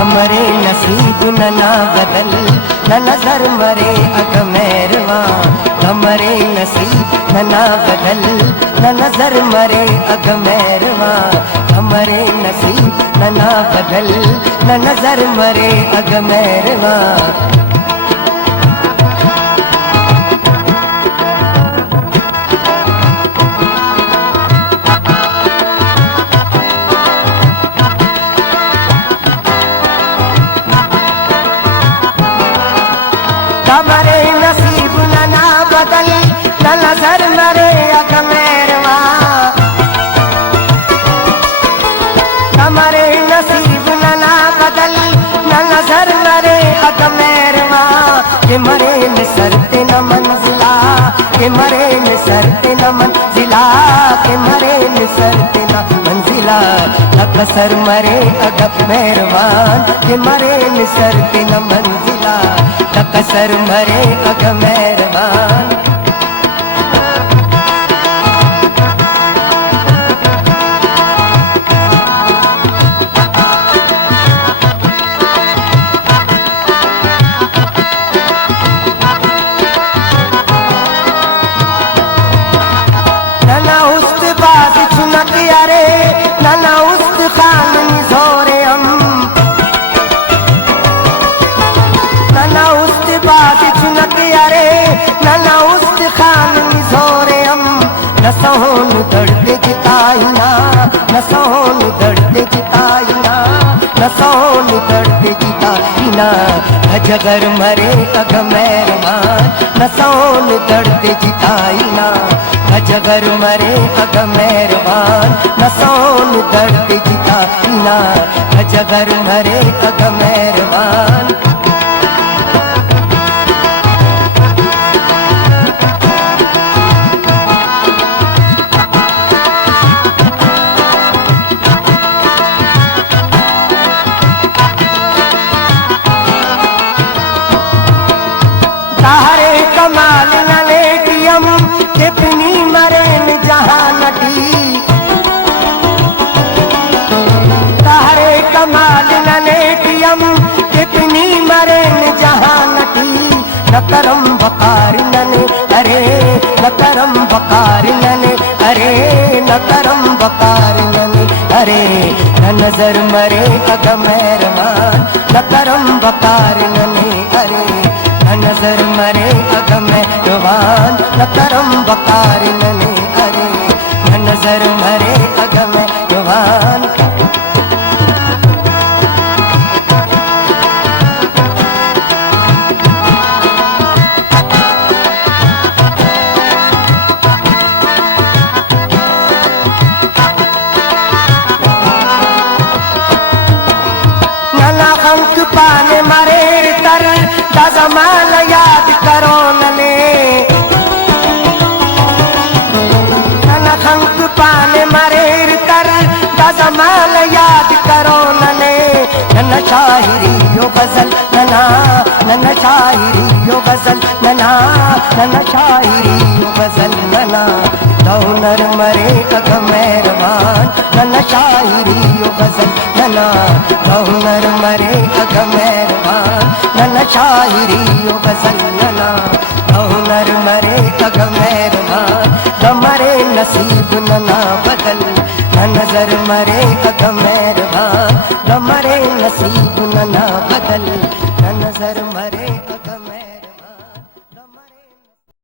हमरे नसीब ना बदल न नजर मरे अग मेहरवा। हमरे नसीब ना बदल न नजर मरे अग मेहरवा। हमरे नसीब ना बदल न नजर मरे अग मेहरवा। हमरे नसीब ना बदल न नजर मरे अग मेहरवा। हमरे नसीब ना बदल न नजर मरे अग मेहरवा। के मरे न सरते न मंजिला, के मरे न सरते न मंजिला, के मरे न सरते न मंजिला। कसर मरे अग मेहरबान, के मरे न सरते न मंजिला। कसर मरे अग मेहरबान। नना उस्त बात चुनक यारे, नना उस्त खान निजोरे हम। नना उस्त बात चुनक यारे, नना उस्त खान निजोरे हम। न सोहन दर्द जिताइना, न सोहन दर्द जिताइना, न सोहन दर्द जिताइना। अजगर मरे अग मेहरबान, न सोहन दर्द जिताइना। अजगर मरे अग मेहरबान, न सोहन दर्द जिताइना। अजगर मरे अग मेहरबान। तारे कमाल न लेटियम, कितनी मरे न जहां नटी। तारे कमाल न लेटियम, कितनी मरे न जहां नटी। न करम बकार नने अरे, न करम बकार नने अरे, न करम बकार नने अरे। न नजर मरे अग मेहरबान, न करम बकार नने अरे। नजर मरे अग मेहरबान, न करम बकार नने अरे। नजर मरे अग मेहरबान। नना अंक पाने मरे तर जमाल याद करो नले। नना अंक पाने मरे तर जमाल याद करो नले। नना शायरी यो गजल नना, नना शायरी यो गजल नना, नना शायरी यो गजल नना। दौनर मरे अग मेहरबान, नना शायरी यो गजल नना। दौनर मरे अग मेहरबान, नना शायरी यो गजल नना। दौनर मरे अग मेहरबान, हमरे नसीब नना बदल न नजर मरे अग मेहरबान। हमरे नसीब नना बदल न नजर मरे अग